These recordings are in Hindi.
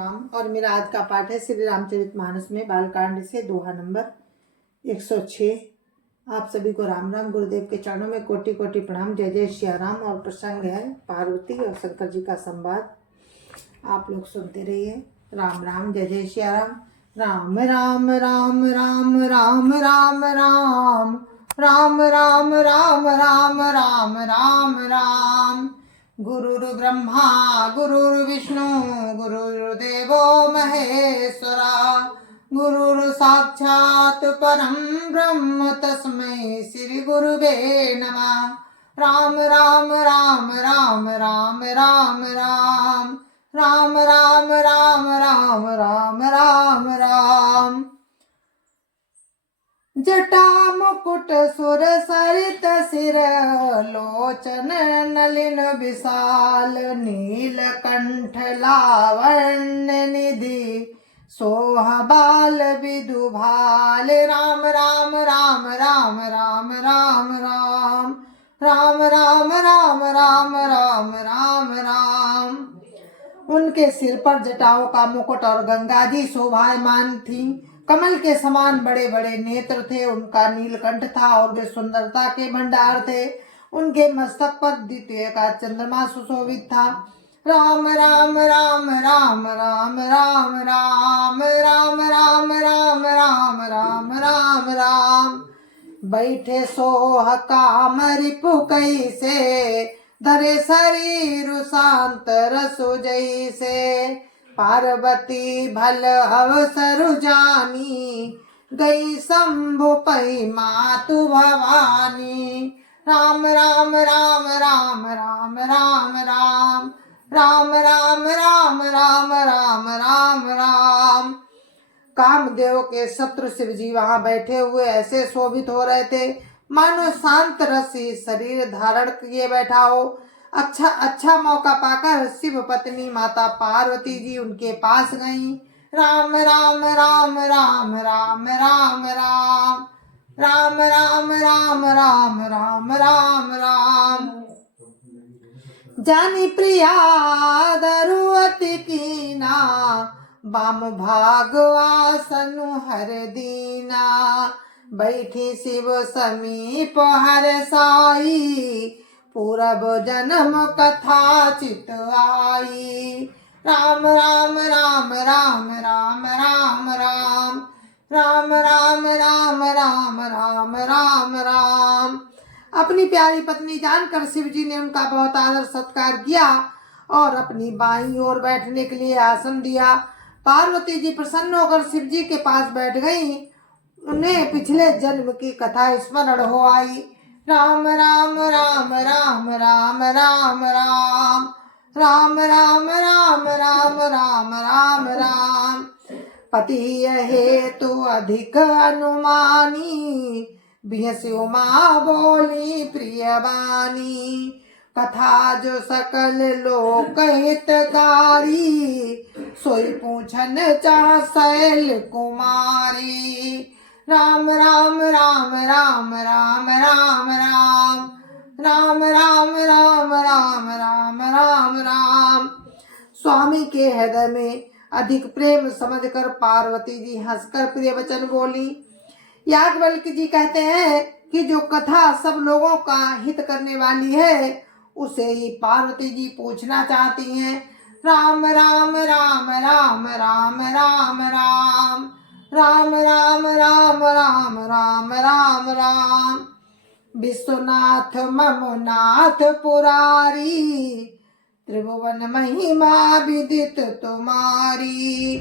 और मेरा आज का पाठ है श्री रामचरितमानस में बालकांड से दोहा नंबर 106। आप सभी को राम राम। गुरुदेव के चरणों में कोटि कोटि प्रणाम। जय जय श्री राम। और प्रसंग है पार्वती और शंकर जी का संवाद। आप लोग सुनते रहिए। राम राम। जय जय श्री राम। राम राम राम राम राम राम राम राम राम राम राम राम राम राम। गुरुर् ब्रह्मा गुरुर्विष्णु गुरुर्देवो महेश्वरा गुरुर् साक्षात् परं ब्रह्म तस्मै श्री गुरुवे नमः। राम राम राम राम राम राम राम राम राम राम राम राम राम राम। जटा मुकुट सुर सरित सिर लोचन नलिन विशाल नीलकंठ लावण्य निधि सोह बाल विदु भाल। राम राम राम राम राम राम राम राम राम राम राम राम राम राम। उनके सिर पर जटाओं का मुकुट और गंगा जी शोभायमान थी। कमल के समान बड़े बड़े नेत्र थे। उनका नीलकंठ था और वे सुंदरता के भंडार थे। उनके मस्तक पर द्वितीय का चंद्रमा सुशोभित था। राम राम राम राम राम राम राम राम राम राम राम राम राम राम। बैठे सोह काम रिपु कैसे धरे शरीर शांत रसो जैसे। पार्वती भल अवसरु जानी गई शंभु पै मातु भवानी। राम राम राम राम राम राम राम राम राम राम राम राम राम राम। कामदेव के शत्रु शिव जी वहां बैठे हुए ऐसे शोभित हो रहे थे मानो शांत रसी शरीर धारण किए बैठा हो। अच्छा मौका पाकर शिव पत्नी माता पार्वती जी उनके पास गईं। राम राम राम राम राम राम राम राम राम राम राम राम राम राम। जानी प्रिया दरुअति कीना बाम भागवासनु हर दीना। बैठी शिव समीप हर साई पूरब जन्म कथा चित आई। राम राम राम राम राम राम राम राम राम राम राम राम राम राम। अपनी प्यारी पत्नी जानकर शिव जी ने उनका बहुत आदर सत्कार किया और अपनी बाईं ओर बैठने के लिए आसन दिया। पार्वती जी प्रसन्न होकर शिव जी के पास बैठ गईं। उन्हें पिछले जन्म की कथा स्मरण हो आई। राम राम राम राम राम राम राम राम राम राम राम राम राम राम। पति हेतु अधिक अनुमानी बिहसी उमा बोली प्रियवानी। कथा जो सकल लोक हितकारी सोई पूछन चाह शैल कुमारी। राम राम राम राम राम राम राम राम राम राम राम राम राम राम। स्वामी के हृदय में अधिक प्रेम समझकर पार्वती जी हंसकर प्रिय वचन बोली। याज्ञवल्क्य जी कहते हैं कि जो कथा सब लोगों का हित करने वाली है उसे ही पार्वती जी पूछना चाहती हैं। राम राम राम राम राम राम राम राम राम राम राम राम राम राम। विश्वनाथ ममनाथ पुरारी त्रिभुवन महिमा विदित तुम्हारी।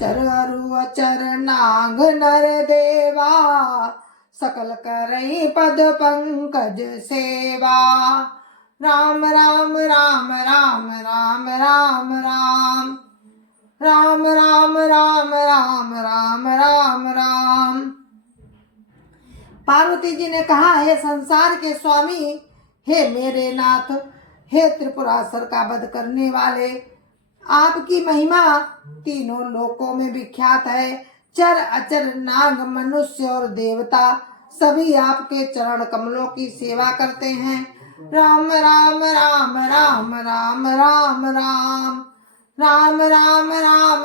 चररु अचर नाग नर देवा सकल करई पद पंकज सेवा। राम राम राम राम राम राम राम राम राम राम राम राम राम राम। पार्वती जी ने कहा, हे संसार के स्वामी, हे मेरे नाथ, हे त्रिपुरासुर का वध करने वाले, आपकी महिमा तीनों लोकों में विख्यात है। चर अचर नाग मनुष्य और देवता सभी आपके चरण कमलों की सेवा करते हैं। राम राम राम राम राम राम राम राम राम राम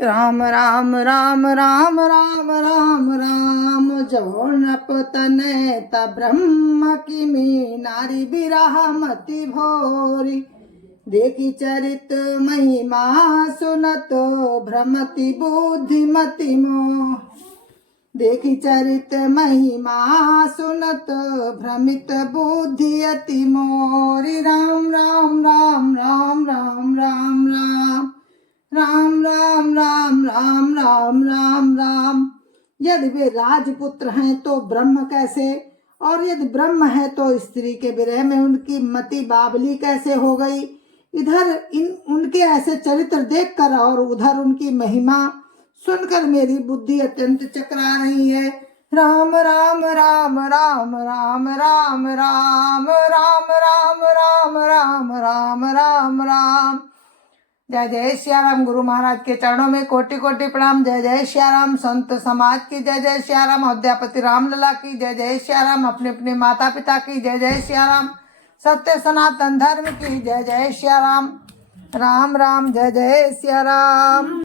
राम राम राम राम राम राम राम जो नप तने त ब्रह्म की मी नारी बिरहा मति भोरी देखी चरित महिमा सुनत भ्रमति बुद्धिमति मोह देखी चरित महिमा सुनत भ्रमित बुद्धि अति मोरी राम राम राम राम राम राम राम राम राम राम राम राम राम राम। यदि वे राजपुत्र हैं तो ब्रह्म कैसे, और यदि ब्रह्म है तो स्त्री के विरह में उनकी मति बावली कैसे हो गई। इधर उनके ऐसे चरित्र देखकर और उधर उनकी महिमा सुनकर मेरी बुद्धि अत्यंत चकरा रही है। राम राम राम राम राम राम राम राम राम राम राम राम राम राम। जय जय श्याराम। गुरु महाराज के चरणों में कोटि कोटि प्रणाम। जय जय श्याराम। संत समाज की जय जय श्याराम। अयोध्यापति रामलला की जय जय श्याराम। अपने अपने माता पिता की जय जय श्याराम। सत्य सनातन धर्म की जय जय श्याराम। राम राम जय जय श्याराम।